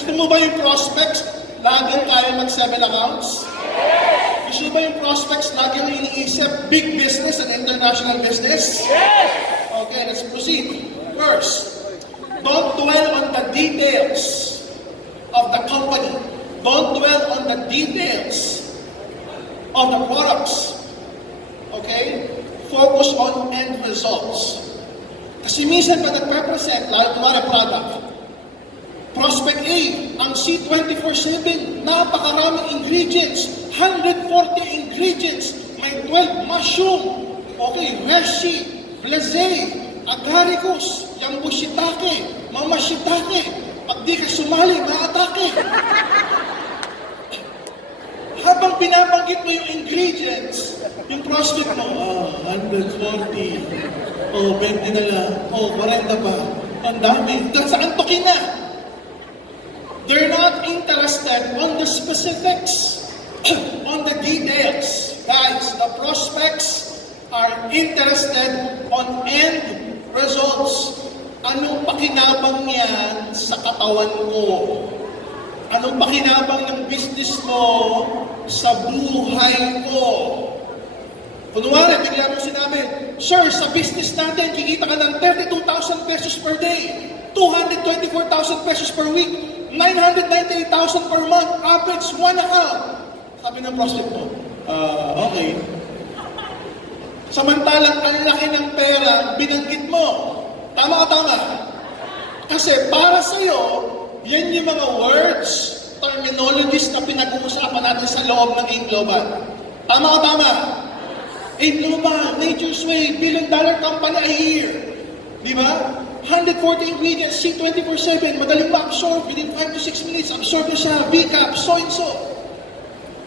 Gusto mo ba yung prospects laging kaya mag-7 accounts? Gusto mo ba yung prospects laging iniisip big business and international business? Okay, let's proceed. First, don't dwell on the details of the company. Don't dwell on the details of the products. Okay? Focus on end results. Kasi minsan pa nagpe-present, lalo kumari product, Prospect A, ang C24/7, napakaraming ingredients, 140 ingredients, may 12 mushroom, okay, reishi, blazé, agaricus, yambushitake, mamashitake, pag di ka sumali, maatake. Habang pinabanggit mo yung ingredients, yung prospect mo, 140, 20 na lang, 40 pa, ang dami, saan tokin na? They're not interested on the specifics, on the details. Guys, the prospects are interested on end results. Anong pakinabang niyan sa katawan ko? Anong pakinabang ng business mo sa buhay ko? Kunwari, bigla mo sinabi, Sir, sa business natin, kikita ka ng 32,000 pesos per day, 224,000 pesos per week, 998,000 per month, average 1 account. Sabi ng prospect mo, okay. Samantalang ang laki ng pera, binanggit mo. Tama o tama? Kasi para sa'yo, yan yung mga words, terminologies na pinag-uusapan natin sa loob ng A-Global. Tama o tama? A-Global, Nature's Way, $1 billion company a year. Di ba? 140 ingredients, C24/7, madaling ma-absorb, within 5 to 6 minutes, absorb na siya, VCAP, so and so.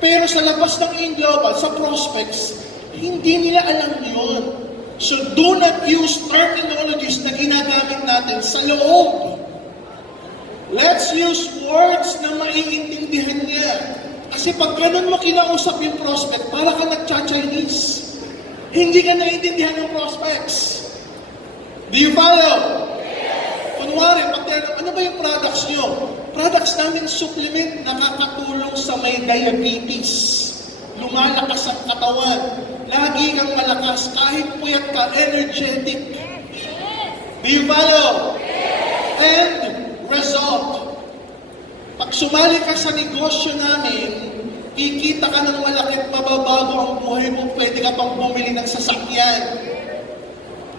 Pero sa labas ng A-Global, sa prospects, hindi nila alam yun. So do not use terminologies na ginagamit natin sa loob. Let's use words na maiintindihan niya. Kasi pag ganun mo kinausap yung prospect, para ka nagcha-Chinese. Hindi ka naiintindihan ng prospects. Do you follow? Kunwari, ano ba yung products nyo? Products namin supplement nakakatulong sa may diabetes. Lumalakas ang katawan. Lagi kang malakas. Kahit puyat ka, energetic. Do you follow? And result. Pag sumali ka sa negosyo namin, kikita ka ng malaki at mababago ang buhay mo. Pwede ka pang bumili ng sasakyan.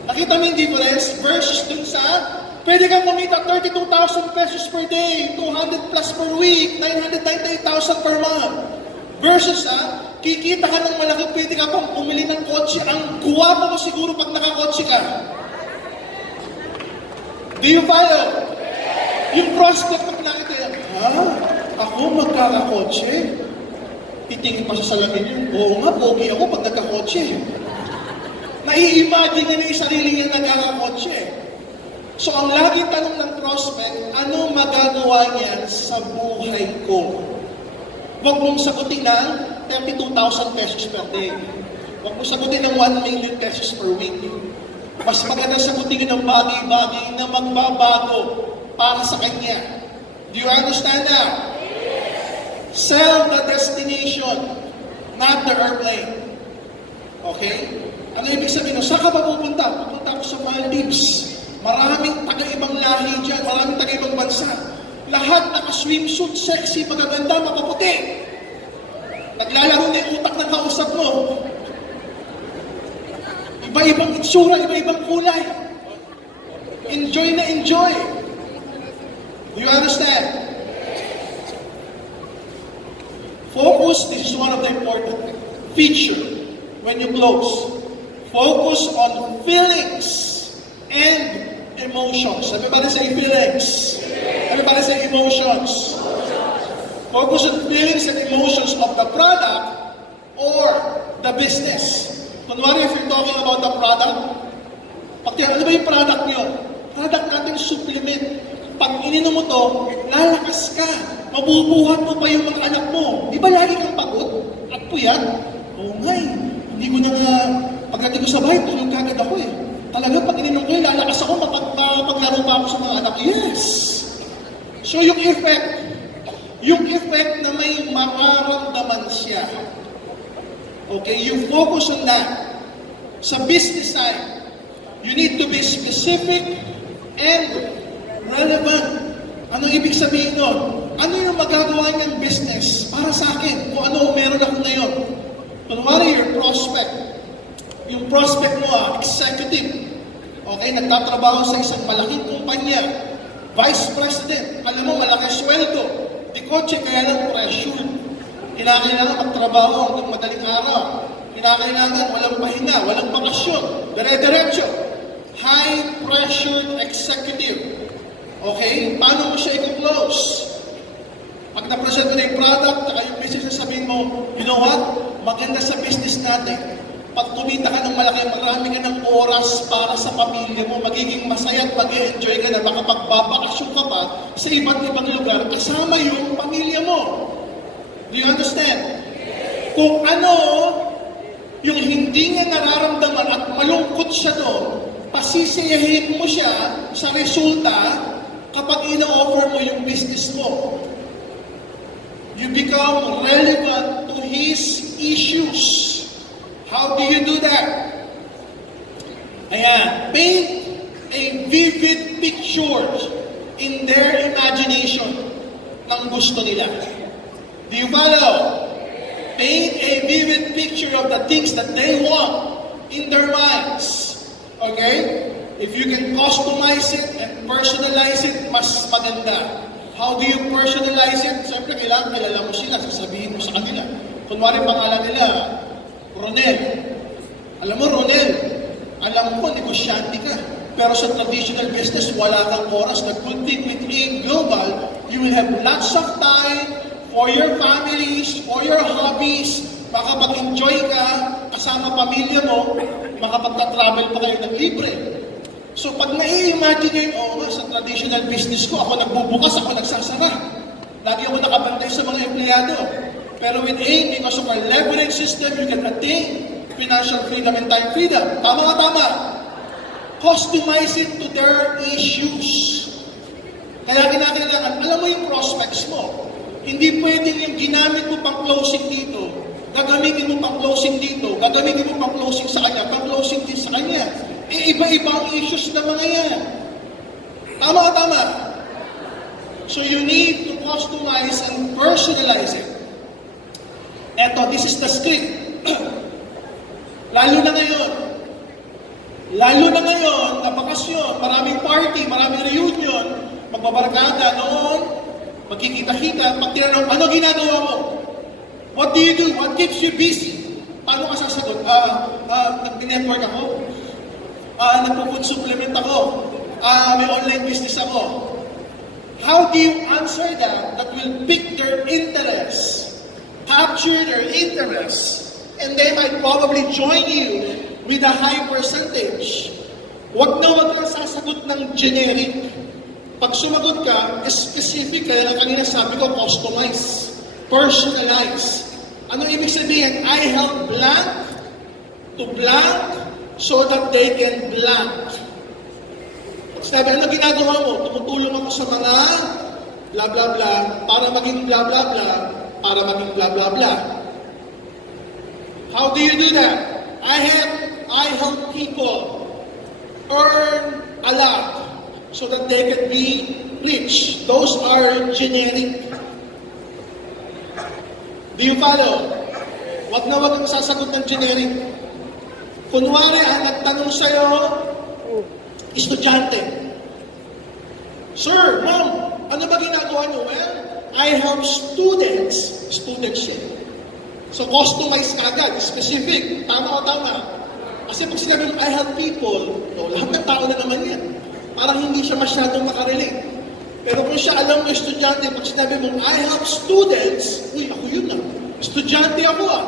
Nakita mo yung difference versus dun sa pwede kang kumita 32,000 pesos per day, 200 plus per week, 998,000 per month. Versus kikita ka ng malaki, pwede ka pang bumili ng kotse. Ang guwapo mo siguro pag nakakotse ka. Do you follow? Yung prospect pag nakita yan, ako magkakakotse? Titingin pa sa salamin yun, oo nga, pogi ako pag nagkakotse. Nai-imagine na yung sarili niya nagkakakotse. So ang laging tanong ng prospect, ano magagawa niyan sa buhay ko? Huwag mong sagutin ng 32,000 pesos per day. Huwag mong sagutin ng 1 million pesos per week. Mas maganda sagutin ng bagay-bagay na magbabago para sa kanya. Do you understand that? Sell the destination, not the airplane. Okay? Ano ibig sabihin? Saan ka ba pupunta? Pupunta ako sa Maldives. Maraming taga-ibang lahi dyan. Maraming taga-ibang bansa. Lahat naka-swimsuit, sexy, magaganda, makaputi. Naglalaro na yung utak ng kausap mo. Iba-ibang itsura, iba-ibang kulay. Enjoy na enjoy. Do you understand? Focus, this is one of the important features when you close. Focus on feelings and emotions. Everybody say feelings. Everybody say emotions. Focus on feelings and emotions of the product or the business. Kunwari, if you're talking about the product, ano ba yung product nyo? Product natin supplement. Pag ininom mo to, lalakas ka. Mabubuhat mo pa yung mga anak mo. Di ba lagi kang pagod at puyat? Oo nga eh. Hindi ko na nga, pagdating ko sa bahay, tulog kagad ako eh. Talaga, pag ininom ko, lalakas ako, mapaglaro pa ako sa mga anak. Yes! So yung effect, yung effect na may mararamdaman siya. Okay, you focus on that. Sa business side, you need to be specific and relevant. Ano ibig sabihin nun? Ano yung magagawa niyang business para sa akin? Kung ano meron ako ngayon. Kunwari, your prospect. Yung prospect mo, executive. Okay, nagtatrabaho sa isang malaking kumpanya. Vice President. Alam mo, malaki sweldo. Di kotse, kaya lang pressure. Kinakailangan magtrabaho hanggang madaling araw. Kinakailangan walang pahinga, walang bakasyon. Dire-diretso. High-pressured executive. Okay? Paano mo siya i-close? Pag na-present mo na yung product, saka yung business, sabihin mo, you know what? Maganda sa business natin. Pag kumita ka ng malaki, marami ka ng oras para sa pamilya mo, magiging masaya at mag-enjoy ka na, makapagbabakasyon ka pa sa iba't ibang lugar, kasama yung pamilya mo. Do you understand? Kung ano yung hindi niya nararamdaman at malungkot siya doon, pasisiyahin mo siya sa resulta kapag ina-offer mo yung business mo. You become relevant to his issues. How do you do that? Ayan, paint a vivid picture in their imagination ng gusto nila. Do you follow? Paint a vivid picture of the things that they want in their minds. Okay? If you can customize it and personalize it, mas maganda. How do you personalize it? Siyempre, kailangan kilala mo sila, sasabihin mo sa kanila. Kunwari, pangalan nila, Ronel. Alam mo, Ronel, alam ko, negosyante ka. Pero sa traditional business, wala kang oras. The good thing with AIM Global, you will have lots of time for your families, for your hobbies, makapag-enjoy ka, kasama pamilya mo, makapagta-travel pa kayo ng libre. So pag nai-imagine nyo, sa traditional business ko, ako nagbubukas, ako nagsasara. Lagi ako nakabantay sa mga empleyado. Pero with AIM, because of our leverage system, you can attain financial freedom and time freedom. Tama ka, tama? Customize it to their issues. Kaya kinakailangan, alam mo yung prospects mo. Hindi pwedeng yung ginamit mo pang closing dito, gagamitin mo pang closing dito, gagamitin mo pang closing sa kanya, pang closing din sa kanya. Eh, iba-iba ang issues na mga yan. Tama ka, tama? So you need to customize and personalize it. Eto, this is the script. Lalo na ngayon. Lalo na ngayon, na bakasyon, maraming party, maraming reunion, magbabarkada noon, magkikita-kita, pag tinanong, ano ginagawa mo? What do you do? What keeps you busy? Paano ka sasagot? Nag-network ako. Nagpo-food supplement ako. May online business ako. How do you answer that will pick their interest? Capture their interest, and they might probably join you with a high percentage. Huwag kang sasagot ng generic. Pag sumagot ka, specific, kaya nga kanina sabi ko, customize, personalize. Ano ibig sabihin? I help blank to blank so that they can blank. Sabi, ano ginagawa mo? Tumutulong ako sa mga blah blah blah para maging blah blah blah para maging blah blah blah. How do you do that? I help people earn a lot so that they can be rich. Those are generic. Do you follow? Wag kang sasagot ng generic. Kunwari, ang nagtanong sa'yo, estudyante. Sir, ma'am, ano ba ginagawa niyo? Well, I help students. Students yan. So, customize ka agad, specific. Tama o tama? Kasi pag sinabi mo, I help people, no, lahat ng tao na naman yan. Parang hindi siya masyadong makarelate. Pero kung siya alam mo estudyante, pag sinabi mo, I help students, uy, ako yun ah. Estudyante ako ah.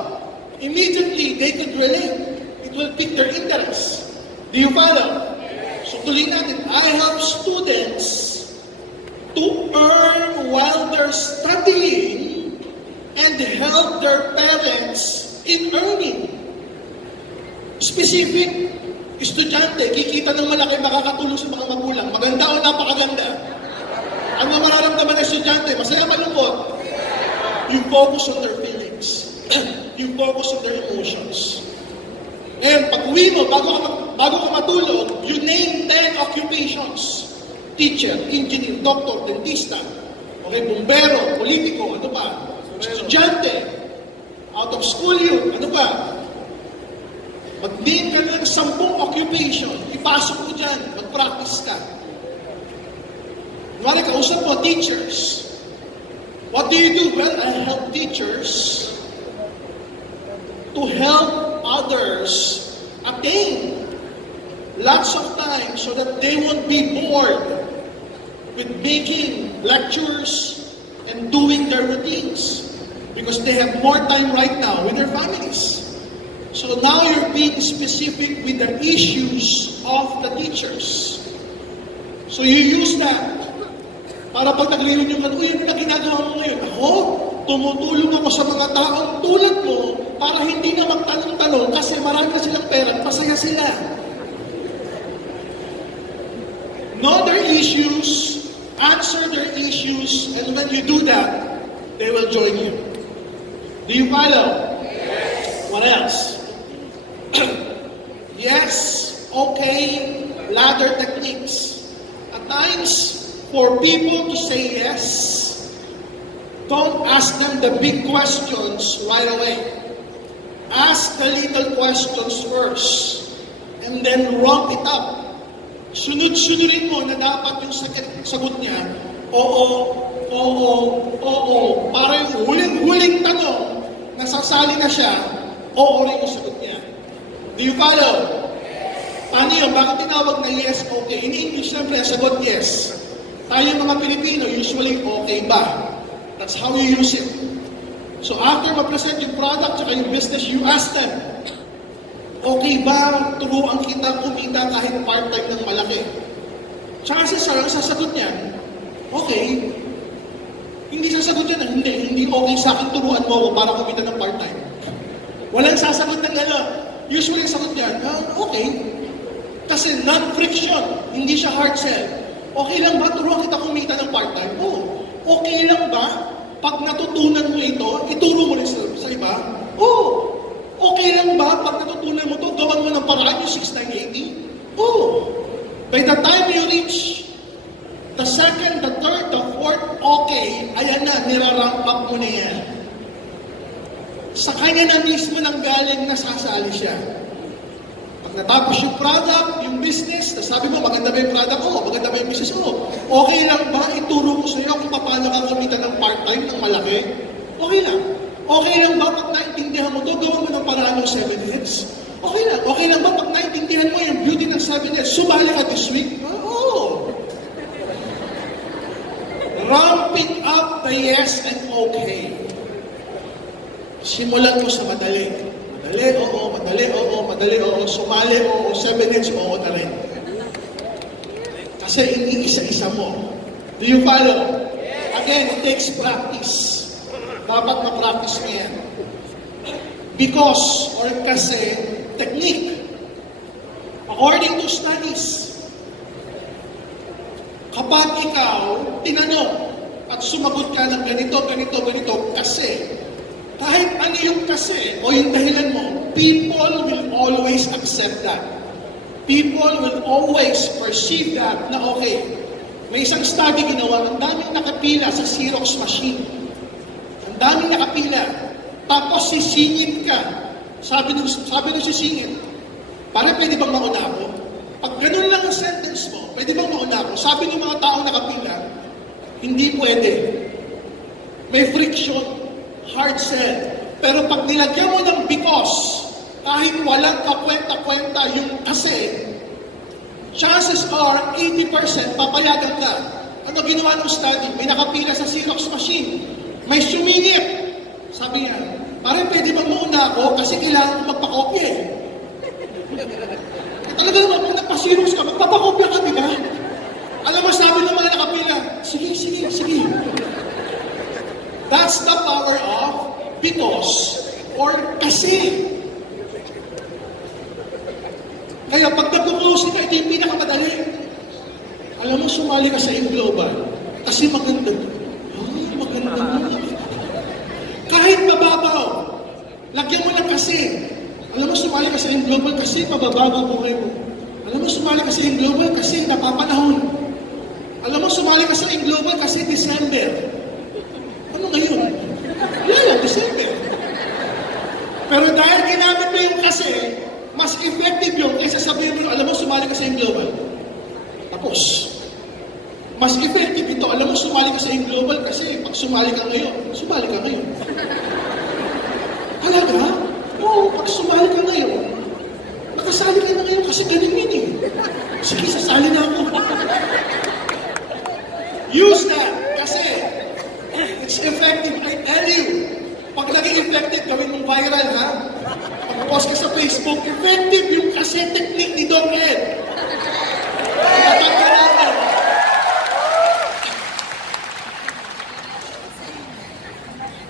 Immediately, they could relate. It will pick their interest. Do you follow? So tuloy natin, I help students to earn while they're studying and help their parents in earning. Specific, estudyante, kikita ng malaki, makakatulong sa mga magulang. Maganda o napakaganda? Ano mararamdaman ng estudyante? Masaya, malungkot? you focus on their feelings. You focus on their emotions. And pag uwi mo, bago ka matulog, you name 10 occupations. Teacher, engineer, doctor, dentista, okay, bumbero, politiko, ano pa? Estudyante, out of school yun, ano pa? Mag-name ka ng 10 occupation, ipasok mo dyan, mag-practice ka. Kunwari, kausap mo, teachers. What do you do? Well, I help teachers to help others attain lots of time so that they won't be bored with making lectures and doing their routines because they have more time right now with their families. So now you're being specific with the issues of the teachers. So you use that para pag nag-reunion ka, uy, ano na ginagawa mo ngayon? Ako, tumutulong ako sa mga taong tulad mo para hindi na magtanong-tanong kasi marami na silang pera, masaya sila. Know their issues, answer their issues, and when you do that, they will join you. Do you follow? Yes. What else? Yes, okay, ladder techniques. At times, for people to say yes, don't ask them the big questions right away. Ask the little questions first, and then ramp it up. Sunod-sunurin mo na dapat yung sagot niya, oo, oo, oo. Para yung huling-huling tanong, nasasali na siya, oo rin yung sagot niya. Do you follow? Paano yun? Bakit tinawag na yes, okay? In English, siyempre, sagot yes. Tayo mga Pilipino, usually okay ba? That's how you use it. So after ma-present yung product at yung business, you ask them, okay ba turuan kita kumita kahit part-time ng malaki? Chances are, sasagot niyan, okay. Hindi sasagot niyan, hindi okay sa akin turuan mo ako para kumita ng part-time. Walang sasagot ng gano'n. Usually sagot niyan, okay. Kasi non-friction, hindi siya hard sell. Okay lang ba turuan kita kumita ng part-time? Oo. Okay lang ba pag natutunan mo ito, ituro mo rin sa iba? Oo. Okay lang ba pag natutunan mo ito, gawan mo ng paraan yung 6980? Oo. By the time you reach the second, the third, the fourth, okay, ayan na, nirarank up mo na yan. Sa kanya na mismo nang galing nasasali siya. Pag natapos yung product, yung business, sabi mo, maganda ba yung product ko? Maganda ba yung business ko? Okay lang ba ituro ko sa iyo kung paano ka kumita ng part-time ng malaki? Okay lang. Okay lang ba pag naintindihan mo to, gawin mo ng paraan ng 7 heads? Okay lang. Okay lang ba pag naintindihan mo yung beauty ng 7 heads, sumali ka this week? Oo. Ramping up the yes and okay. Simulan mo sa madali. Madali, oo, madali, oo, madali, oo, sumali, oo, 7 heads, oo na rin. Kasi hindi isa-isa mo. Do you follow? Again, it takes practice. Dapat ma-practice mo yan. Because, or kasi, technique. According to studies, kapag ikaw tinanong at sumagot ka ng ganito, ganito, ganito, kasi, kahit ano yung kasi o yung dahilan mo, people will always accept that. People will always perceive that na okay. May isang study ginawa, ang daming nakapila sa Xerox machine. Ang daming nakapila. Tapos sisingit ka. Sabi nung sisingit, pare, pwede bang mauna ako? Pag ganun lang ang sentence mo, pwede bang mauna ako? Sabi ng mga taong nakapila, hindi pwede. May friction. Hard sell. Pero pag nilagyan mo ng because, kahit walang kakwenta-kwenta yung kasi, chances are 80% papayagan ka. Ano ginawa ng study? May nakapila sa Xerox machine. May sumingit. Sabi niya, pare, pwede bang mauna ako kasi kailangan ko magpakopya eh. Talaga naman, kung nagpa-Xerox ka, magpapakopya ka, di ba? Alam mo, sabi ng mga nakapila, sige, sige, sige. That's the power of because or kasi. Kaya pag nag-close ka, ito yung pinakamadali. Alam mo, sumali ka sa InGlobal kasi maganda. Ay, maganda mo. Lagyan mo ng kasi. Alam mo, sumali ka sa global kasi mababago buhay mo. Alam mo, sumali ka sa global kasi napapanahon. Alam mo, sumali ka sa global kasi December. Ano ngayon? Wala, December. Pero dahil ginamit mo yung kasi, mas effective yun kaysa sabihin mo, alam mo, sumali ka sa global. Tapos, mas effective ito, alam mo, sumali ka sa global kasi pag sumali ka ngayon. Talaga? Oo, pag sumali ka ngayon, nakasali ka na ngayon kasi ganun yun eh. Sige, sasali na ako. Use that kasi it's effective, I tell you. Pag naging effective, gawin mong viral, ha? Pag-post ka sa Facebook, effective yung kasi technique ni Doc Ed. Tatanggal natin.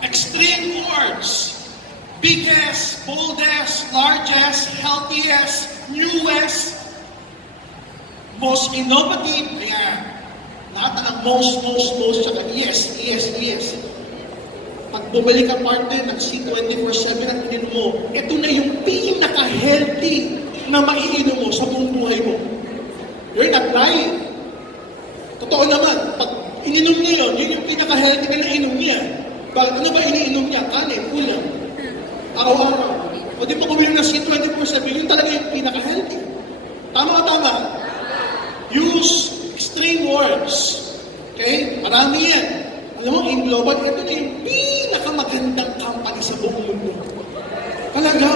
Extreme words. Biggest, boldest, largest, healthiest, newest, most innovative. Ayan. Lahat ng most, tsaka yes. Pag bumalik ka partner ng C24/7 at ininom mo, ito na yung pinaka-healthy na maiinom mo sa buong buhay mo. You're not lying. Totoo naman, pag ininom niya yun yung pinaka-healthy na nainom niya. Bakit ano ba iniinom niya? Kanin, ulam. Araw-araw. O di pa kumilin ng C24/7, yun talaga yung pinaka-healthy. Tama. Use extreme words. Okay? Marami yan. Alam mo, in global, ito na yung pinakamagandang company sa buong mundo. Talaga?